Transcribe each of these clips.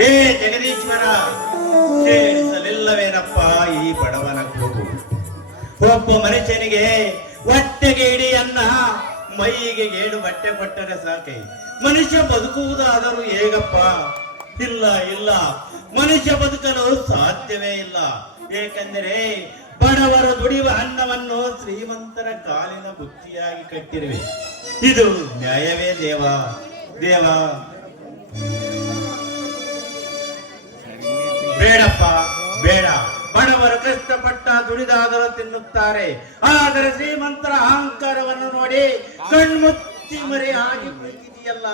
ಹೇ ಜಗದೀಶ್ವರ ಕೇಳಿಸಲಿಲ್ಲವೇನಪ್ಪ ಈ ಬಡವನ ಕೂಗು? ಒಬ್ಬ ಮನುಷ್ಯನಿಗೆ ಹೊಟ್ಟೆಗೆ ಇಡಿ ಅನ್ನ ಮೈಗೆ ಗೇಡು ಬಟ್ಟೆ ಕೊಟ್ಟರೆ ಸಾಕೆ. ಮನುಷ್ಯ ಬದುಕುವುದಾದರೂ ಹೇಗಪ್ಪ? ಇಲ್ಲ ಇಲ್ಲ. ಮನುಷ್ಯ ಬದುಕಲು ಸಾಧ್ಯವೇ ಇಲ್ಲ. ಏಕೆಂದರೆ ಬಡವರು ದುಡಿಯುವ ಅನ್ನವನ್ನು ಶ್ರೀಮಂತರ ಕಾಲಿನ ಬುತ್ತಿಯಾಗಿ ಕಟ್ಟಿರುವೆ. ಇದು ನ್ಯಾಯವೇ ದೇವ. ದೇವ. ಬೇಡಪ್ಪ, ಬೇಡ. ಬಡವರು ಕಷ್ಟಪಟ್ಟ ದುಡಿದಾದರೂ ತಿನ್ನುತ್ತಾರೆ. ಆದರೆ ಶ್ರೀಮಂತರ ಅಹಂಕಾರವನ್ನು ನೋಡಿ ಕಣ್ಮುಚ್ಚಿ ಮರೆ ಆಗಿ ಕುಳಿತಿದೆಯಲ್ಲ?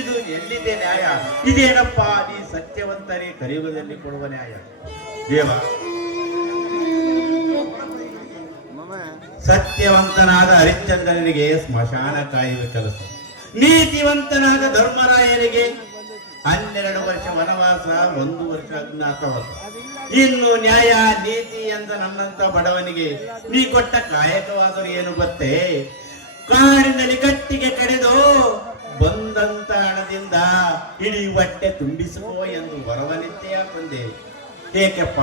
ಇದು ಎಲ್ಲಿದೆ ನ್ಯಾಯ? ಇದೇನಪ್ಪ? ಈ ಸತ್ಯವಂತರೇ, ಕಲಿಯುಗದಲ್ಲಿ ಕೊಡುವ ನ್ಯಾಯ. ದೇವ, ಸತ್ಯವಂತನಾದ ಹರಿಶ್ಚಂದ್ರನಿಗೆ ಸ್ಮಶಾನ ಕಾಯುವ ಕೆಲಸ. ನೀತಿವಂತನಾದ ಧರ್ಮರಾಯರಿಗೆ ಹನ್ನೆರಡು ವರ್ಷ ವನವಾಸ ಒಂದು ವರ್ಷ ಅಜ್ಞಾತವಾಸ ಇನ್ನು ನ್ಯಾಯ ನೀತಿ ಅಂತ ನನ್ನಂತ ಬಡವನಿಗೆ ನೀ ಕೊಟ್ಟ ಕಾಯಕವಾದರೂ ಏನು ಗೊತ್ತೇ? ಕಾಡಿನಲ್ಲಿ ಕಟ್ಟಿಗೆ ಕರೆದು ಬಂದಂತ ಹಣದಿಂದ ಇಡೀ ಹೊಟ್ಟೆ ತುಂಬಿಸುವ ಎಂದು ವರವನಿತ್ಯ ಬಂದೆ ಏಕೆಪ್ಪ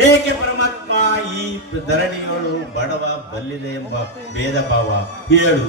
ಏಕೆ ಪರಮಾತ್ಮ ಈ ಧರಣಿಯೋಳು ಬಡವ ಬಲ್ಲಿದೆ ಎಂಬ ಭೇದ ಭಾವ? ಹೇಳು.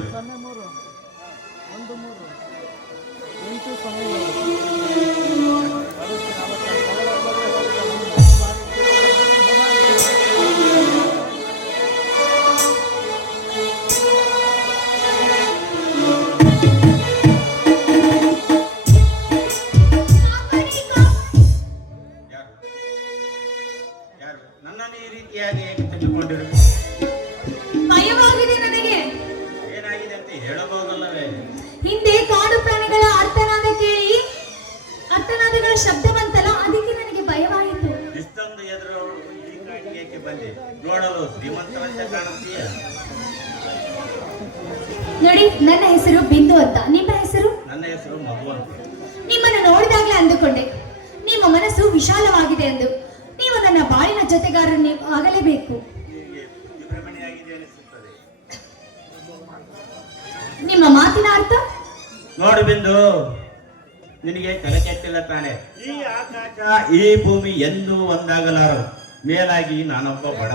ನಿನಗೆ ತಲೆ ಕೆಟ್ಟಿಲ್ಲ ತಾನೆ. ಈ ಆಕಾಶ ಈ ಭೂಮಿ ಎಂದೂ ಒಂದಾಗಲಾರದು. ಮೇಲಾಗಿ ನಾನೊಬ್ಬ ಬಡ.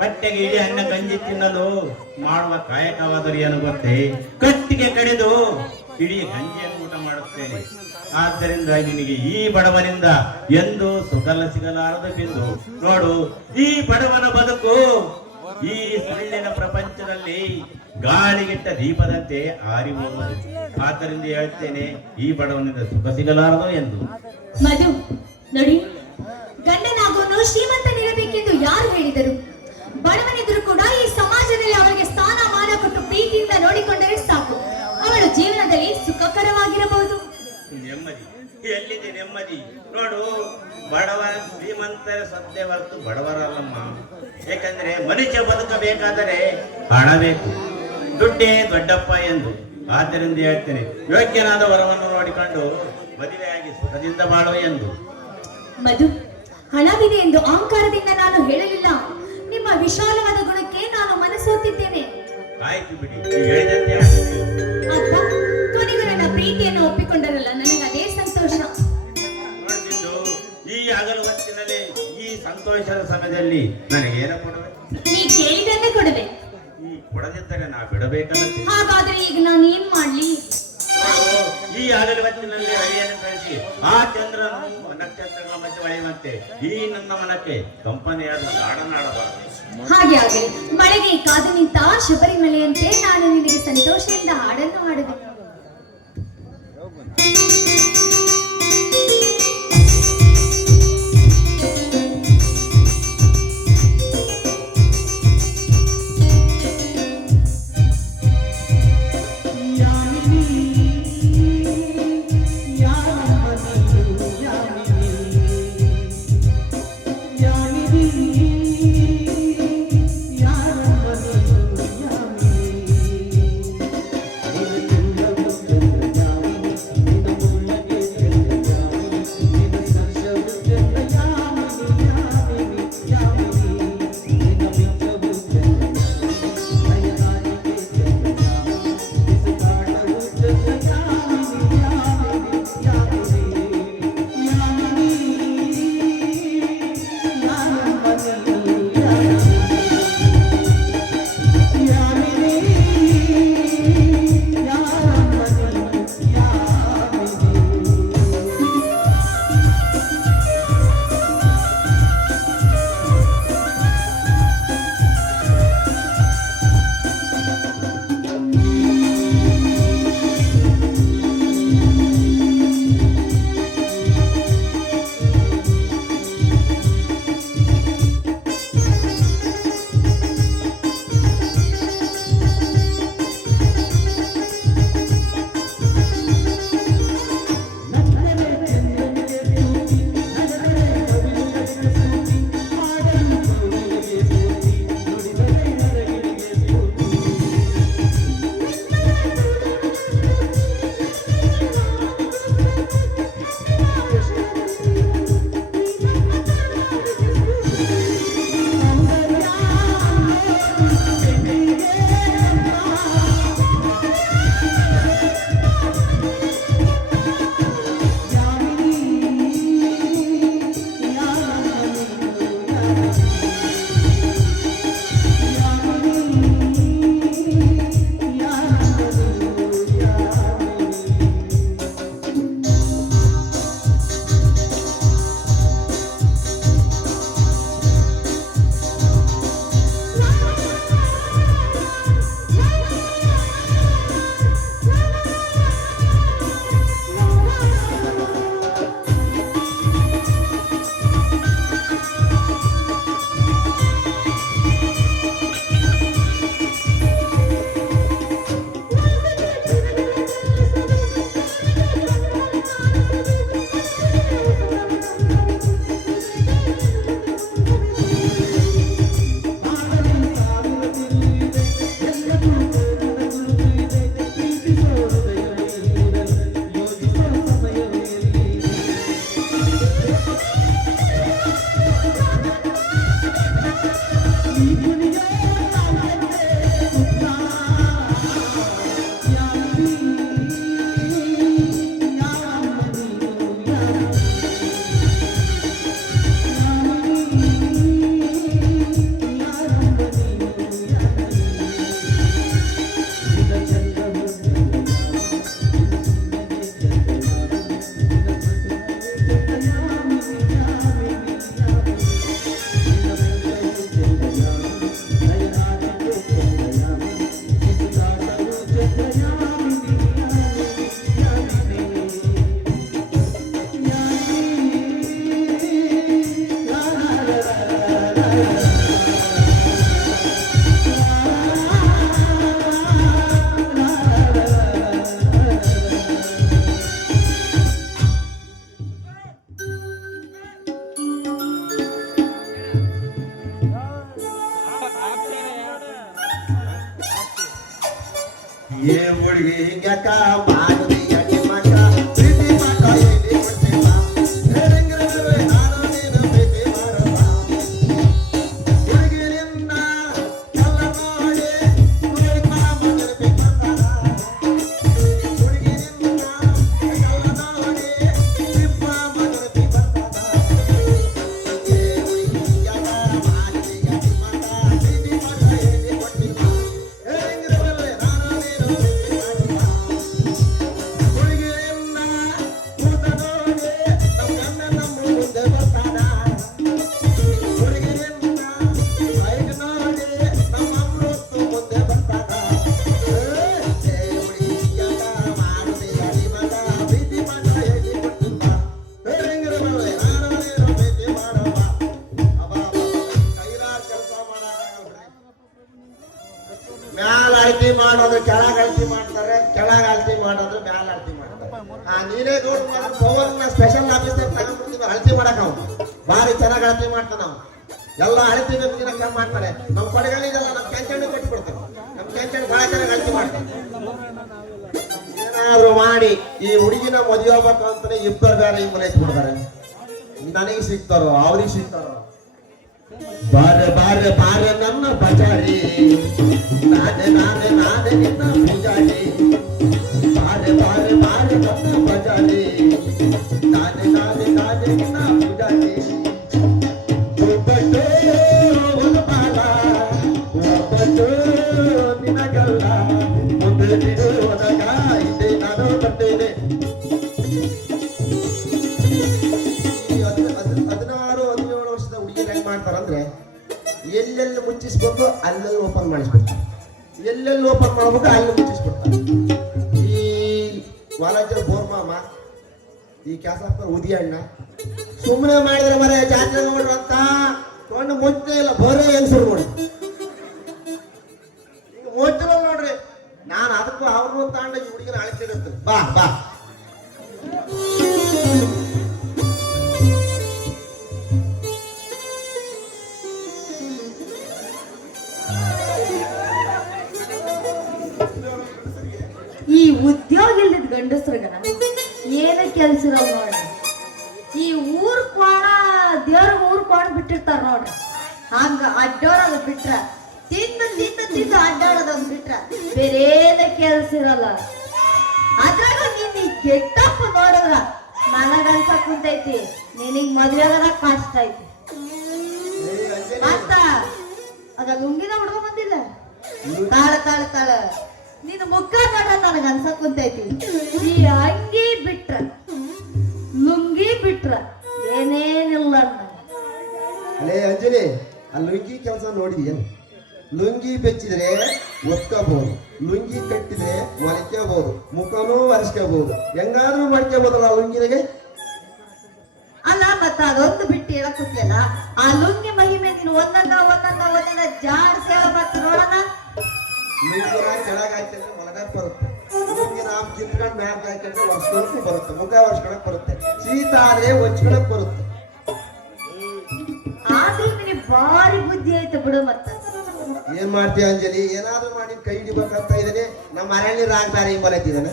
ಹೊಟ್ಟೆಗೆ ಇಡೀ ಅನ್ನ ಗಂಜಿ ತಿನ್ನಲು ಮಾಡುವ ಕಾಯಕವಾದರೂ ಏನು ಗೊತ್ತೇ? ಕಟ್ಟಿಗೆ ಕಡಿದು ಇಡೀ ಗಂಜಿಯನ್ನು ಊಟ ಮಾಡುತ್ತೇನೆ. ಆದ್ದರಿಂದ ನಿನಗೆ ಈ ಬಡವನಿಂದ ಎಂದು ಸುಖಲ ಸಿಗಲಾರದು ಬಿಂದು. ನೋಡು ಈ ಬಡವನ ಬದುಕು ಈ ಸುಳ್ಳಿನ ಪ್ರಪಂಚದಲ್ಲಿ ಗಾಳಿಗಿಟ್ಟ ದೀಪದಂತೆ ಆರಿ ಹೋಗುವುದು. ಆದ್ದರಿಂದ ಹೇಳ್ತೇನೆ ಈ ಬಡವನಿಂದ ಸುಖ ಸಿಗಲಾರದು ಎಂದು. ಮಧು ನೋಡಿ ಗಂಡನಾಗೋನು ಶ್ರೀಮಂತನಿರಬೇಕೆಂದು ಯಾರು ಹೇಳಿದರು? ಬಡವನಿದ್ರು ಕೂಡ ಈ ಸಮಾಜದಲ್ಲಿ ಅವರಿಗೆ ಸ್ಥಾನ ಮಾನ ಕೊಟ್ಟು ಪ್ರೀತಿಯಿಂದ ನೋಡಿಕೊಂಡರೆ ಸಾಕು. ಅವಳು ಜೀವನದಲ್ಲಿ ಸುಖಕರವಾಗಿರಬಹುದು. ನೆಮ್ಮದಿ. ಎಲ್ಲಿದೆ ನೆಮ್ಮದಿ? ನೋಡು ಬಡವ ಶ್ರೀಮಂತರ ಸತ್ಯ ಹೊರತು ಬಡವರಲ್ಲಮ್ಮ. ಯಾಕಂದ್ರೆ ಮನುಷ್ಯ ಬದುಕಬೇಕಾದರೆ ಹಣ ಬೇಕು ದುಡ್ಡೇ ದೊಡ್ಡಪ್ಪ ಎಂದು ಆದ್ದರಿಂದ ಹೇಳ್ತೇನೆ. ಯೋಗ್ಯನಾದ ವರವನ್ನು ನೋಡಿಕೊಂಡು ಮದುವೆಯಾಗಿ ಸುಖದಿಂದ ಬಾಳುವ ಎಂದು. ಮಧು ಹಣವಿದೆ ಎಂದು ಅಹಂಕಾರದಿಂದ ನಾನು ಹೇಳಲಿಲ್ಲ. ನಿಮ್ಮ ವಿಶಾಲವಾದ ಗುಣಕ್ಕೆ ನಾನು ಮನಸ್ಸೋತಿದ್ದೇನೆ ಆಯ್ತು ಬಿಡಿ ಹೇಳಿದಂತೆ ಈ ಹಗಲು ಹೊತ್ತಿನಲ್ಲಿ ಈ ಸಂತೋಷದ ಸಮಯದಲ್ಲಿ ನನಗೇನ ಕೊಡಬೇಕು? ನೀ ಕೇಳಿದಂತೆ ಕೊಡುವೆ ಈ ಕೊಡದಿದ್ದರೆ ನಾ ಬಿಡಬೇಕಲ್ಲ ಹಾಗಾದ್ರೆ ಈಗ ನಾನು ಏನ್ ಮಾಡ್ಲಿ ಈ ಹಗಲು ಹೊತ್ತಿನಲ್ಲಿ ರವಿಯನ್ನು ಕಳಿಸಿ ಆ ಚಂದ್ರ ನಕ್ಷತ್ರಗಳ ಮಧ್ಯೆ ಹೊಳೆಯುವಂತೆ ಈ ನನ್ನ ಮನಕ್ಕೆ ಕಂಪನಿಯಾದ ನಾಡನಾಡಬಾರದು. ಹಾಗೆ ಆಗಲಿ. ಮಳೆಗೆ ಕಾದು ನಿಂತ ಶಬರಿಮಲೆಯಂತೆ ನಾನು ನಿನಗೆ ಸಂತೋಷದಿಂದ ಹಾಡನ್ನು ಹಾಡುವೆ. ಹುಡುಗಿ ಹಿಂಗ್ಯಾಕ ಬಾರ ಬಾರ ಬಾರ ನನ್ನ ಬಜಾರಿ ನಾನೆ ನಾನೆ ನಾನೆ ನಿನ್ನ ಪೂಜಾರಿ Udiana, ಅಲೇ ಅಂಜಲಿ ಆ ಲುಂಗಿ ಕೆಲಸ ನೋಡಿದ್ಯೇನು ಲುಂಗಿ ಬೆಚ್ಚಿದ್ರೆ ಒತ್ಕೋಬಹುದು ಲುಂಗಿ ಕಟ್ಟಿದ್ರೆ ಒಲಿಕೋಬಹುದು ಮುಖನೂ ಒರೆಸ್ಕೋಬಹುದು ಹೆಂಗಾದ್ರೂ ಮಾಡ್ಕೋಬಹುದಲ್ಲ ಆ ಲುಂಗಿನಾಗೆ? ಅಲ್ಲ ಮತ್ತ ಅದೊಂದು ಬಿಟ್ಟು ಹೇಳಕ್ ಕುಂತಿಯಲ್ಲ ಆ ಲುಂಗಿ ಮಹಿಮೆ ನೀನು ಒಂದೊಂದ ಒಂದೊಂದ ಒಂದಿನ ಜಾಡ್ ಸೇವ ಮತ್ತ ನೋಡೋಣ ಲುಂಗಿನ ಕೆಳಗೆ ಹಾಕಿದ್ರೆ ಬರುತ್ತೆ. ನಾವು ಕಿತ್ಕೊಂಡು ಮ್ಯಾಗ ಹಾಕಿದ್ರೆ ಒರ್ಸ್ಕೊಳಕ್ಕೂ ಬರುತ್ತೆ. ಮುಖ ಒರ್ಸ್ಕೊಳಕ್ ಬರುತ್ತೆ. ಶೀತ ಆದ್ರೆ ಒಚ್ಕೊಳಕ್ ಬರುತ್ತೆ. ಆದ್ರೂ ನಿನಗೆ ಭಾರಿ ಬುದ್ಧಿ ಐತೆ ಬಿಡು ಮತ್ತ. ಏನ್ ಮಾಡ್ತೀಯ ಅಂಜಲಿ? ಏನಾದ್ರೂ ಮಾಡಿ ಕೈ ಹಿಡಿಬೇಕಂತ ಇದ್ದಾನೆ. ನಮ್ಮ ಮರಳಿ ರಾಗ ಬೇರೆ ಹಿಂಗ್ ಬರತ್ತಿದ್ದಾನೆ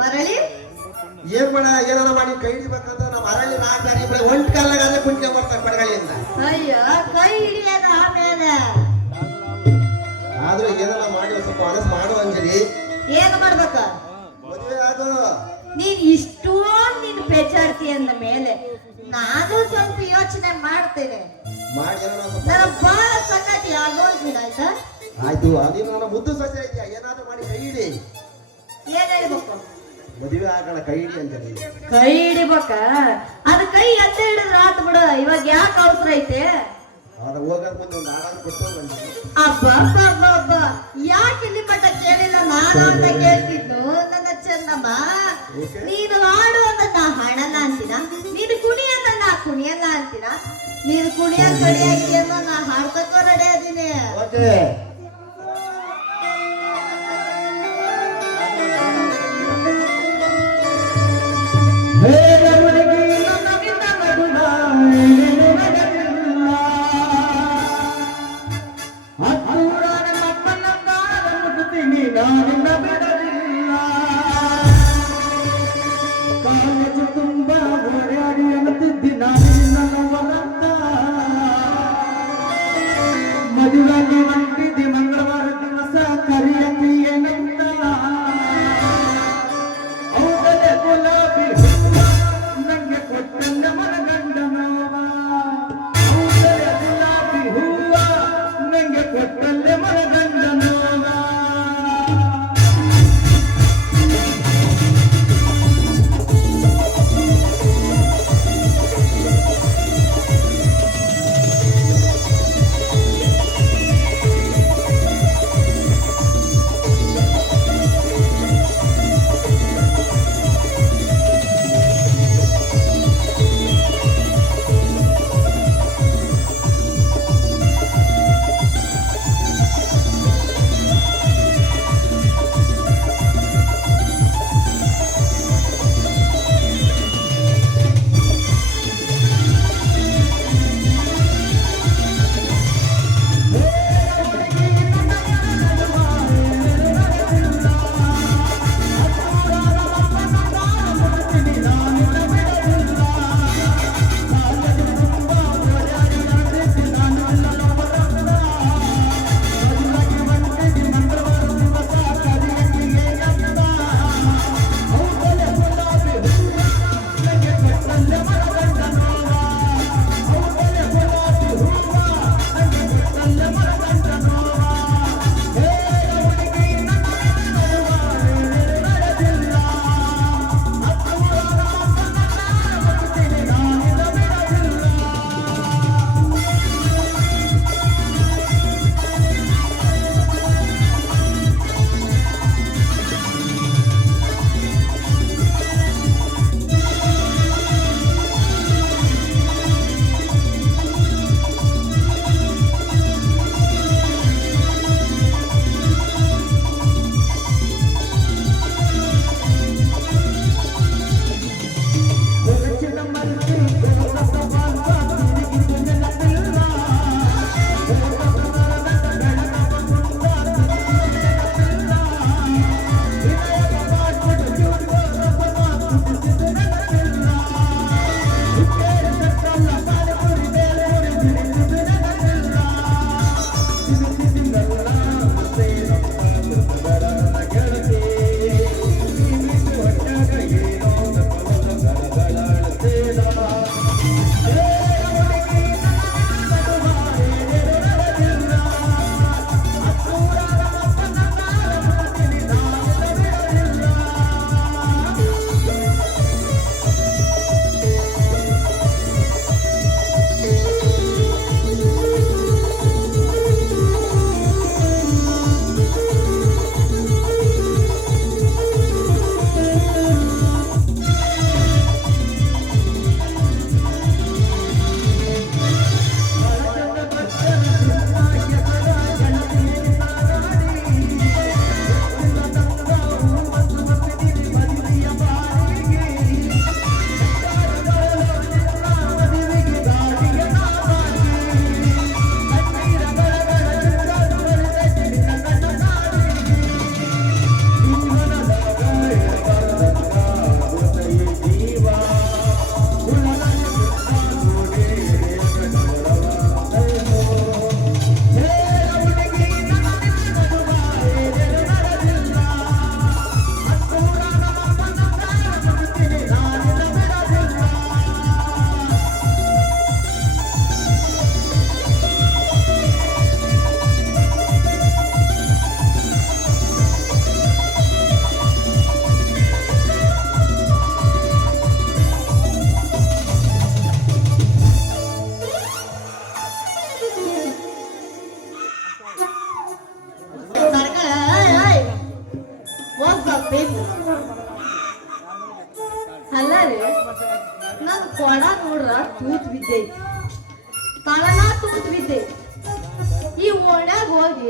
ಮರಳಿ? ಏನ್ ಮಾಡ ಏನಾರ ಮಾಡಿ ಕೈ ಹಿಡಿಬೇಕಂತ ನಮ್ಮ ಮರಳಿ ರಾಗ ಬೇರೆ ಹಿಂಗ್ ಒಂಟ್ ಕಾಲಾಗ ಅಲ್ಲೇ ಅಯ್ಯ ಬರ್ತಾರೆ ಪಡಗಳಿಂದ ಅಯ್ಯೋ ಕೈ ಹಿಡಿಯದ ಆಮೇಲೆ. ಆದ್ರೂ ಏನಾರ ಮಾಡಿ ಸ್ವಲ್ಪ ಮನಸ್ಸು ಮಾಡು ಅಂಜಲಿ. ಏನ್ ಮಾಡ್ಬೇಕ? ಮದುವೆ ಆಗೋ ನೀನ್ ಇಷ್ಟೊಂದ್ ಯೋಚನೆ ಮಾಡ್ತೇನೆ ನನ್ನ ಬಾಳ ಸಂಗತಿ ಬಿಡ ಆಯ್ತಾ? ಆಯ್ತು ಅದೇ ನನ್ನ ಮುದ್ದು ಸಸ್ಯ ಇದೆಯಾ ಏನಾದ್ರೂ ಮಾಡಿ ಕೈ ಹಿಡಿ. ಏನ್ ಹೇಳ್ಬೇಕು? ಮದುವೆ ಆಗೋಣ ಕೈ ಹಿಡಿ ಅಂತ ಕೈ ಹಿಡಿಬೇಕ? ಅದ ಕೈ ಎತ್ತ ಹಿಡಿದ್ರೆ ಆತ್ ಬಿಡ ಇವಾಗ ಯಾಕೆ ಅವಸರ ಐತೆ? ಅಬ್ಬಾ ಅಬ್ಬ ಅಬ್ಬ ಯಾಕೆ ಇಲ್ಲಿ ಮಟ್ಟ ಕೇಳಿಲ್ಲ ನಾನು ಅಂತ ಕೇಳ್ತಿದ್ದು? ನನ್ನ ಚೆನ್ನಮ್ಮ? ನೀನು ಆಡು ಅಂತ ನಾ ಹಾಡಲ್ಲ ಅಂತೀನ ನೀನು ಕುಣಿ ಅಂದ ನಾ ಕುಣಿಯಲ್ಲ ಅಂತೀನ ನೀನು ಕುಣಿಯಕ್ ರೆಡಿ ಕೇಳೋ ನಾ ಹಾಡ್ತಕ್ಕೋ ರೆಡಿ ಅದೀನಿ. não, não.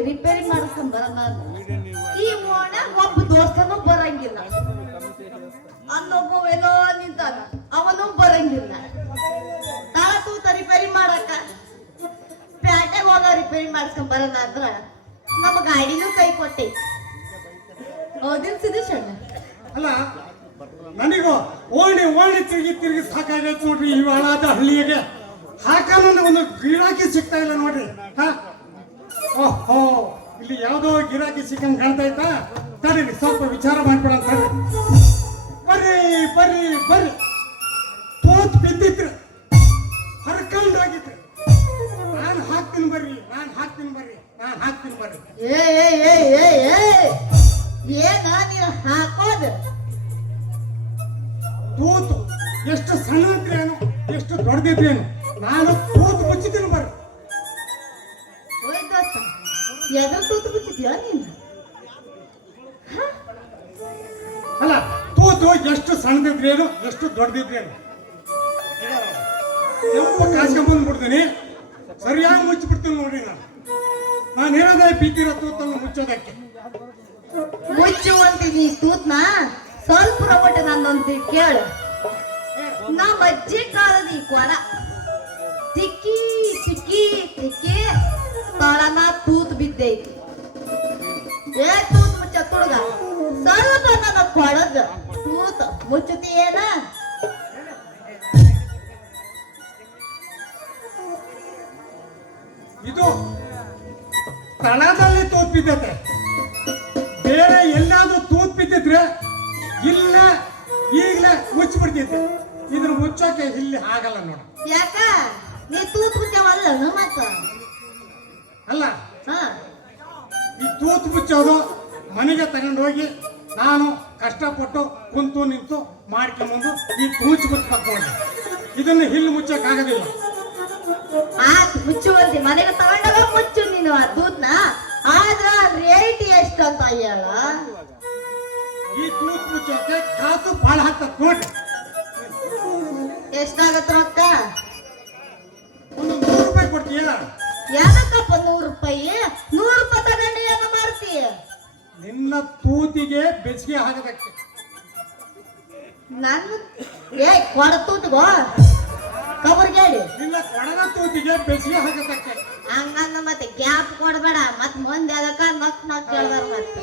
ರಿಪೇರಿ ಮಾಡಿಸ್ಕೊಂಡ್ ಬರೋಣ ಈ ಓಣ ಒಬ್ಬ ದೋಸ್ತನು ಬರಂಗಿಲ್ಲ. ಅಲ್ಲೊಬ್ಬ ಎಲ್ಲೋ ನಿಂತಾನ, ಅವನು ಬರಂಗಿಲ್ಲ. ತಳ ತೂತ ರಿಪೇರಿ ಮಾಡಕ ಪ್ಯಾಟೆ ಹೋಗ ರಿಪೇರಿ ಮಾಡಿಸ್ಕೊಂಡ್ ಬರೋಣ ಅಂದ್ರ ನಮ್ಮ ಗಾಡಿನೂ ಕೈ ಕೊಟ್ಟೆ. ಹೌದಿಲ್ ಸಿದ್ದೇಶ್ ಅಲ್ಲ, ನನಗೂ ಓಣಿ ಓಣಿ ತಿರುಗಿ ತಿರುಗಿ ಸಾಕಾಗೈತೆ ನೋಡ್ರಿ, ಈ ಹಾಳಾದ ಹಳ್ಳಿಗೆ. ಹಾಕಲ್ಲ ಒಂದು ಗಿರಾಕಿ ಸಿಗ್ತಾ ಇಲ್ಲ ನೋಡ್ರಿ. ಹಾ? ಓಹೋ ಇಲ್ಲಿ ಯಾವುದೋ ಗಿರಾಕಿ ಸಿಕ್ಕಂಗ್ ಕಾಣ್ತೈತಾ ತಡೀರಿ ಸ್ವಲ್ಪ ವಿಚಾರ ಮಾಡ್ಬಿಡ ಅಂತ ಬರ್ರಿ ಬರ್ರಿ ಬರ್ರಿ. ತೋತ್ ಬಿದ್ದಿದ್ರು ಹರ್ಕೊಂಡೋಗಿದ್ರು ನಾನು ಹಾಕ್ತೀನಿ ಬರ್ರಿ ನಾನು ಹಾಕ್ತೀನಿ ಬರ್ರಿ ನಾನು ಹಾಕ್ತೀನಿ ಬರ್ರಿ. ಏ ಏ ಏ ಏ ಏ ಏನ ನೀನು ಹಾಕೋದು? ತೂತು. ಎಷ್ಟು ಸಣ್ಣ ಎಷ್ಟು ದೊಡ್ಡದಿದ್ರೇನು ನಾನು ಬಿಟ್ಟಿದ್ಯಾ ನೀನು ಅಲ್ಲ ತೂತು ಎಷ್ಟು ಸಣ್ಣದಿದ್ರೇನು ಎಷ್ಟು ದೊಡ್ಡದಿದ್ರೇನು? ಕೆಂಪು ಕಾಸ್ಕೊಂಬಂದ್ಬಿಡ್ತೀನಿ ಸರಿಯಾಗಿ ಮುಚ್ಚಿಬಿಡ್ತೀನಿ ನೋಡಿ ನಾನು. ನಾನು ಹೇಳೋದೇ ಬಿದ್ದಿರೋ ತೂತನ್ನು ಮುಚ್ಚೋದಕ್ಕೆ. ಮುಚ್ಚುವಂತಿ ನೀ ತೂತ್ನ? ಸ್ವಲ್ಪ ರೊಬಟ ನನ್ನೊಂದು ಕೇಳು. ನಮ್ಮ ಅಜ್ಜಿ ಕಾಲದ ಈ ಕೊಲ ತಿಕ್ಕಿ ತಿಕ್ಕಿ ತಿಕ್ಕಿ ತಳನ ತೂತ್ ಬಿದ್ದೈತಿ. ಏ ತೂತು ಮುಚ್ಚ ತುಡುಗ ಸ್ವಲ್ಪ ನನ್ನ ಕೊಳಗ ತೂತ್ ಮುಚ್ಚುತ್ತೀಯೇನ? ಇದು ತಳದಲ್ಲಿ ತೂತ್ ಬಿದ್ದತೆ ಬೇರೆ ಎಲ್ಲಾದ್ರೂ ತೂತ್ ಬಿದ್ದಿದ್ರೆ ಇಲ್ಲ ಈಗಲೇ ಮುಚ್ಚಿಬಿಡ್ತಿದ್ದೆ. ಇದ್ರ ಮುಚ್ಚೋಕೆ ಇಲ್ಲಿ ಆಗಲ್ಲ ನೋಡ. ಯಾಕ? ನೀ ತೂತ್ ಮುಚ್ಚವಲ್ಲ ಮತ್ತ? ಅಲ್ಲ ಈ ಮುಚ್ಚೋದು ಮನೆಗೆ ತಗೊಂಡೋಗಿ ನಾನು ಕಷ್ಟಪಟ್ಟು ಕುಂತು ನಿಂತು ಮಾಡ್ಕೊಂಬಂದು ಈ ಕೂಚ್ ಮುಚ್ಚಬೇಕು ಇದನ್ನು ಹಿಲ್ಲು ಮುಚ್ಚಕ್ಕಾಗೋದಿಲ್ಲ ಆತ್ ಮುಚ್ಚುವಂತಿ ಮನೆಗೆ ತಗೊಂಡಾಗ ಮುಚ್ಚು ನೀನು ಆ ದೂತ್ನ ಆದ್ರ ರೇಟ್ ಎಷ್ಟು ಅಂತ ಹೇಳ. ಈ ತೂತ್ ಮುಚ್ಚೋಕೆ ಕಾಸು ಭಾಳ ಹಾಕ್ತದೆ ನೋಡ್ರಿ. ಎಷ್ಟಾಗತ್ತ ರೊಕ್ಕ? ಒಂದು ನೂರು ರೂಪಾಯಿ ಕೊಡ್ತೀಯ? ಯಾಕಪ್ಪ ನೂರು ರೂಪಾಯಿ ನೂರು ರೂಪಾಯಿ ತಗೊಂಡು ಏನು ಮಾಡ್ತೀಯ ನಿನ್ನ ತೂತಿಗೆ ಬೆಚ್ಚಿಗೆ ಹಾಕದಕ್ಕೆ ನನ್ನ ಏ ಕೊಡ ತೂತ್ಗೋ ಕಬರ್ಗೇಡಿ ನಿನ್ನ ಕೊಡದ ತೂತಿಗೆ ಬೆಚ್ಚಿಗೆ ಹಾಕದಕ್ಕೆ ಹಂಗಂದ ಮತ್ತೆ ಗ್ಯಾಪ್ ಕೊಡಬೇಡ. ಮತ್ ಮುಂದೆ ಅದಕ್ಕ ನಕ್ ನಕ್ ಕೇಳ್ದಾರ ಮತ್ತೆ.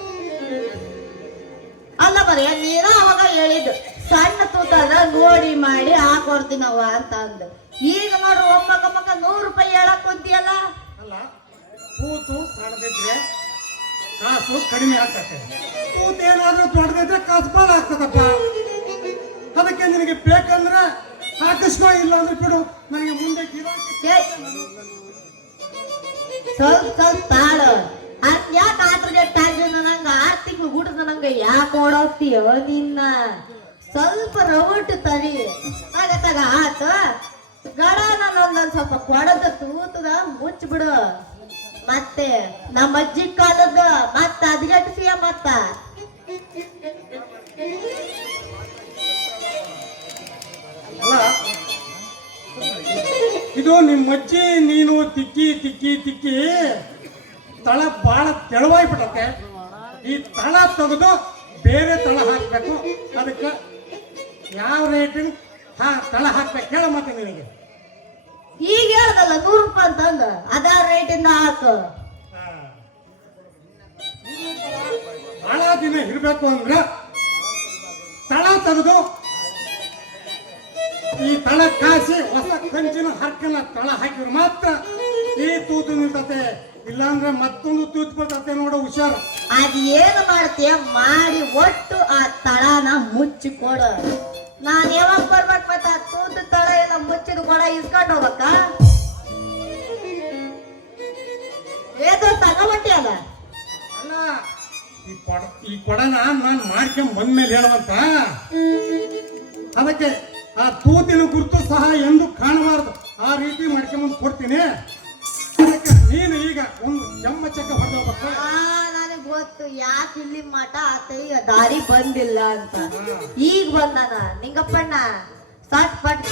ಅಲ್ಲ ಬರೀ ನೀನ ಅವಾಗ ಹೇಳಿದ್ದು ಸಣ್ಣ ತೂತಾದ ನೋಡಿ ಮಾಡಿ ಹಾಕೊಡ್ತೀನವ ಅಂತ ಅಂದು. ಈಗ ನೋಡ್ರಿ ಒಮ್ಮಕ್ಕ ಮಕ್ಕ ನೂರು ರೂಪಾಯಿ ಹೇಳಕ್ ಕುಂತಿಯಲ್ಲ ಅಲ್ಲ ತೂತು ಸಣ್ಣದಿದ್ರೆ ಕಾಸು ಕಡಿಮೆ ಆಗ್ತದೆ ಕೂತ ಏನಾದ್ರೂ ದೊಡ್ಡದಿದ್ರೆ ಕಾಸು ಭಾಳ ಆಗ್ತದಪ್ಪ. ಅದಕ್ಕೆ ನಿನಗೆ ಬೇಕಂದ್ರೆ ಸಾಕಷ್ಟು ಇಲ್ಲ ಅಂದ್ರೆ ಬಿಡು. ನನಗೆ ಮುಂದೆ ಸ್ವಲ್ಪ ಸ್ವಲ್ಪ ತಾಳು. ಯಾಕೆ ಆತ್ರಿಗೆ ಟ್ಯಾಗ್ ನಂಗೆ ಆರ್ ತಿಂಗಳು ಊಟದ ನಂಗ ಯಾಕೆ ಓಡೋಗ್ತೀಯೋ ನಿನ್ನ. ಸ್ವಲ್ಪ ರವಟ್ ತರಿ ಆಗತ್ತಾಗ ತಗ, ಆತ. ಗಡ ಒಂದೊಂದ್ ಸ್ವಲ್ಪ ಕೊಡದ ತೂತದ ಮುಚ್ಚಿಬಿಡು ಮತ್ತೆ ನಮ್ಮ ಅಜ್ಜಿ ಕಾಲದ ಮತ್ತ ಅದ್ಗಟ್ಟಿಸಿ ಮತ್ತ. ಇದು ನಿಮ್ಮ ಅಜ್ಜಿ, ನೀನು ತಿಕ್ಕಿ ತಿಕ್ಕಿ ತಿಕ್ಕಿ ತಳ ಬಹಳ ತೆಳುವಾಗ್ಬಿಟ್ಟತೆ ಈ ತಳ ತೆಗೆದು ಬೇರೆ ತಳ ಹಾಕ್ಬೇಕು. ಅದಕ್ಕೆ ಯಾವ ರೇಟಿನ ಹಾ, ತಳ ಹಾಕ್ಬೇಕು. ಕೇಳ ಮತ್ತೆ ನಿನಗೆ. ಈಗ ಹೇಳ್ದಲ್ಲ ನೂರು ರೂಪಾಯಿ ಅಂತಂದ ಅದ. ರೇಟಿಂದ ಹಾಕು. ಬಹಳ ದಿನ ಇರಬೇಕು ಅಂದ್ರೆ ತಳ ತೆಗೆದು ಈ ತಳ ಕಾಸಿ ಹೊಸ ಕಂಚಿನ ಹರ್ಕನ ತಳ ಹಾಕಿದ್ರೆ ಮಾತ್ರ ಈ ತೂತು ನಿಲ್ತತೆ. ಇಲ್ಲಾಂದ್ರೆ ಮತ್ತೊಂದು ತೂತು ಬರ್ತತೆ ನೋಡೋ ಹುಷಾರು. ಅದ್ ಏನು ಮಾಡ್ತೀಯ? ಮಾಡಿ ಒಟ್ಟು ಆ ತಳನ ಮುಚ್ಚಿ ಕೊಡು ನಾನ್ ಯಾವಾಗ ಬರ್ಬೇಕು ಮತ್ತೆ? ಕೂತು ತಳ ಎಲ್ಲ ಮುಚ್ಚಿದ ಕೊಡ ಇಸ್ಕೊಂಡು ಹೋಗಕ್ಕ ಏದೋ ತಗೊಂಬಟ್ಟಿ ಅಲ್ಲ? ಅಲ್ಲ ಈ ಕೊಡ ಈ ಕೊಡನ ನಾನು ಮಾಡ್ಕೊಂಡ್ ಬಂದ್ಮೇಲೆ ಹೇಳುವಂತ? ಅದಕ್ಕೆ ಆ ತೂತಿನ ಗುರುತು ಸಹ ಎಂದು ಕಾಣಬಾರದು. ಆ ರೀತಿ ಮಾಡ್ಕೊಂಬಂದು ಕೊಡ್ತೀನಿ. ಅದಕ್ಕೆ ನೀನು ಈಗ ಒಂದು ಜಮ್ಮ ಚಕ್ಕ ನನಗ್ ಗೊತ್ತು ಯಾಕೆ ಇಲ್ಲಿ ಮಠ ಆತ ದಾರಿ ಬಂದಿಲ್ಲ ಅಂತ. ಈಗ ಬಂದಾನ. ನಿಂಗಪ್ಪಣ್ಣ ಸಟ್ ಪಟ್